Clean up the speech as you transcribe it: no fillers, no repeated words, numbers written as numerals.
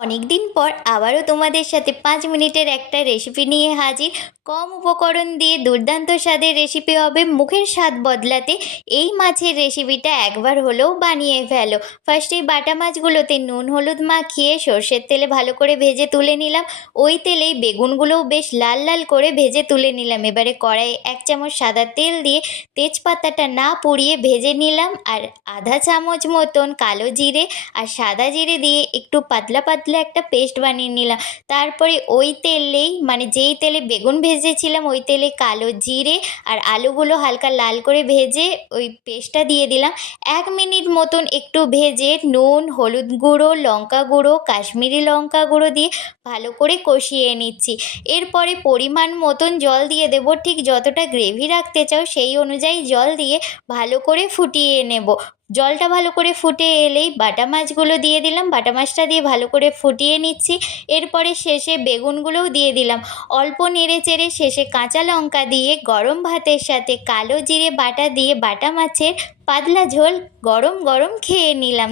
অনেক দিন পর আবারও তোমাদের সাথে 5 মিনিটের একটা রেসিপি নিয়ে হাজির। কম উপকরণ দিয়ে দুর্দান্ত স্বাদের রেসিপি হবে, মুখের স্বাদ বদলাতে এই মাছের রেসিপিটা একবার হলেও বানিয়ে ফেলো। ফার্স্টেই বাটা মাছগুলোতে নুন হলুদ মাখিয়ে সর্ষের তেলে ভালো করে ভেজে তুলে নিলাম। ওই তেলেই বেগুনগুলোও বেশ লাল লাল করে ভেজে তুলে নিলাম। এবারে কড়াইয়ে 1 চামচ সাদা তেল দিয়ে তেজপাতাটা না পুড়িয়ে ভেজে নিলাম, আর আধা চামচ মতন কালো জিরে আর সাদা জিরে দিয়ে একটু পাতলা পাতলা একটা পেস্ট বানিয়ে নিলাম। তারপরে ওই তেলেই, মানে যেই তেলে বেগুন ভেজেছিলাম ওই তেলে কালো জিরে আর আলুগুলো হালকা লাল করে ভেজে ওই পেস্টটা দিয়ে দিলাম। 1 মিনিট মতন একটু ভেজে নুন হলুদ গুঁড়ো লঙ্কা গুঁড়ো কাশ্মীরি লঙ্কা গুঁড়ো দিয়ে ভালো করে কষিয়ে নিচ্ছি। এরপরে পরিমাণ মতন জল দিয়ে দেবো, ঠিক যতটা গ্রেভি রাখতে চাও সেই অনুযায়ী জল দিয়ে ভালো করে ফুটিয়ে নেব। জলটা ভালো করে ফুটে এলেই বাটা মাছগুলো দিয়ে দিলাম, বাটা মাছটা দিয়ে ভালো করে ফুটিয়ে নিচ্ছি। এরপরে শেষে বেগুনগুলোও দিয়ে দিলাম। অল্প নেড়ে চেড়ে শেষে কাঁচা লঙ্কা দিয়ে গরম ভাতের সাথে কালো জিরে বাটা দিয়ে বাটা মাছের পাতলা ঝোল গরম গরম খেয়ে নিলাম।